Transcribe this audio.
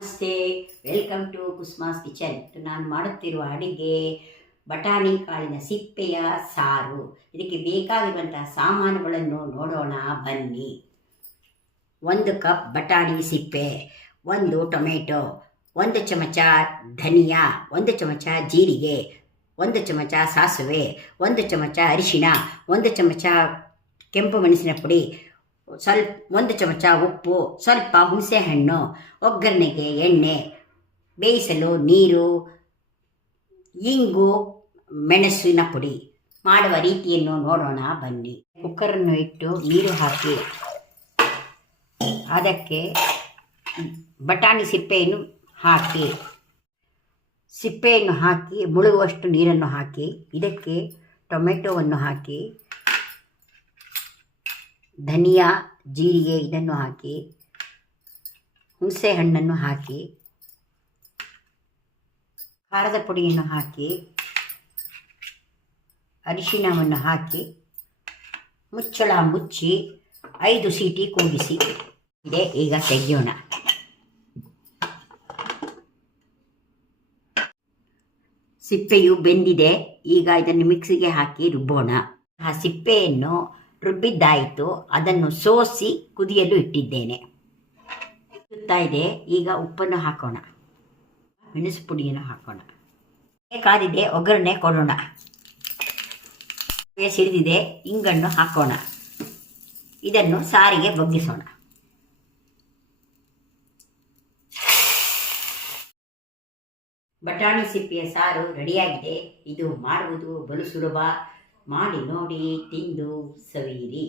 ನಮಸ್ತೆ, welcome to ಕುಸ್ಮಾಸ್ kitchen. ನಾನು ಮಾಡುತ್ತಿರುವ ಅಡಿಗೆ ಬಟಾಣಿ ಕಾಳಿನ ಸಿಪ್ಪೆಯ ಸಾರು. ಇದಕ್ಕೆ ಬೇಕಾಗಿರುವಂತಹ ಸಾಮಾನುಗಳನ್ನು ನೋಡೋಣ ಬನ್ನಿ. 1 ಕಪ್ ಬಟಾಣಿ ಸಿಪ್ಪೆ, 1 ಟೊಮೆಟೊ, 1 ಚಮಚ ಧನಿಯಾ, 1 ಚಮಚ ಜೀರಿಗೆ, 1 ಚಮಚ ಸಾಸಿವೆ, 1 ಚಮಚ ಅರಿಶಿಣ, 1 ಚಮಚ ಕೆಂಪು ಮೆಣಸಿನ ಪುಡಿ, 1 ಚಮಚ ಉಪ್ಪು, ಸ್ವಲ್ಪ ಹುಣಸೆಹಣ್ಣು, ಒಗ್ಗರಣೆಗೆ ಎಣ್ಣೆ, ಬೇಯಿಸಲು ನೀರು, ಇಂಗು, ಮೆಣಸಿನ ಪುಡಿ. ಮಾಡುವ ರೀತಿಯನ್ನು ನೋಡೋಣ ಬನ್ನಿ. ಕುಕ್ಕರನ್ನು ಇಟ್ಟು ನೀರು ಹಾಕಿ ಅದಕ್ಕೆ ಬಟಾಣಿ ಸಿಪ್ಪೆಯನ್ನು ಹಾಕಿ ಮುಳುಗುವಷ್ಟು ನೀರನ್ನು ಹಾಕಿ ಇದಕ್ಕೆ ಟೊಮೆಟೊವನ್ನು ಹಾಕಿ ಧನಿಯಾ, ಜೀರಿಗೆ ಇದನ್ನು ಹಾಕಿ ಹುಣಸೆ ಹಣ್ಣನ್ನು ಹಾಕಿ ಖಾರದ ಪುಡಿಯನ್ನು ಹಾಕಿ ಅರಿಶಿಣವನ್ನು ಹಾಕಿ ಮುಚ್ಚಳ ಮುಚ್ಚಿ 5 ಸೀಟಿ ಕೂಗಿಸಿ ಇದೆ. ಈಗ ತೆಗೆಯೋಣ. ಸಿಪ್ಪೆಯು ಬೆಂದಿದೆ. ಈಗ ಇದನ್ನು ಮಿಕ್ಸಿಗೆ ಹಾಕಿ ರುಬ್ಬೋಣ. ಆ ಸಿಪ್ಪೆಯನ್ನು ರುಬ್ಬಿದ್ದಾಯಿತು. ಅದನ್ನು ಸೋಸಿ ಕುದಿಯಲು ಇಟ್ಟಿದ್ದೇನೆ. ಇದೆ. ಈಗ ಉಪ್ಪನ್ನು ಹಾಕೋಣ, ಮೆಣಸು ಪುಡಿಯನ್ನು ಹಾಕೋಣ. ಕಾದಿದೆ, ಒಗ್ಗರಣೆ ಕೊಡೋಣ. ಸಿಡಿದಿದೆ, ಇಂಗನ್ನು ಹಾಕೋಣ. ಇದನ್ನು ಸಾರಿಗೆ ಬಗ್ಗಿಸೋಣ. ಬಟಾಣಿ ಸಿಪ್ಪೆಯ ಸಾರು ರೆಡಿಯಾಗಿದೆ. ಇದು ಮಾಡುವುದು ಬಲು ಸುಲಭ. ಮಾಡಿ ನೋಡಿ, ತಿಂದು ಸವಿಯಿರಿ.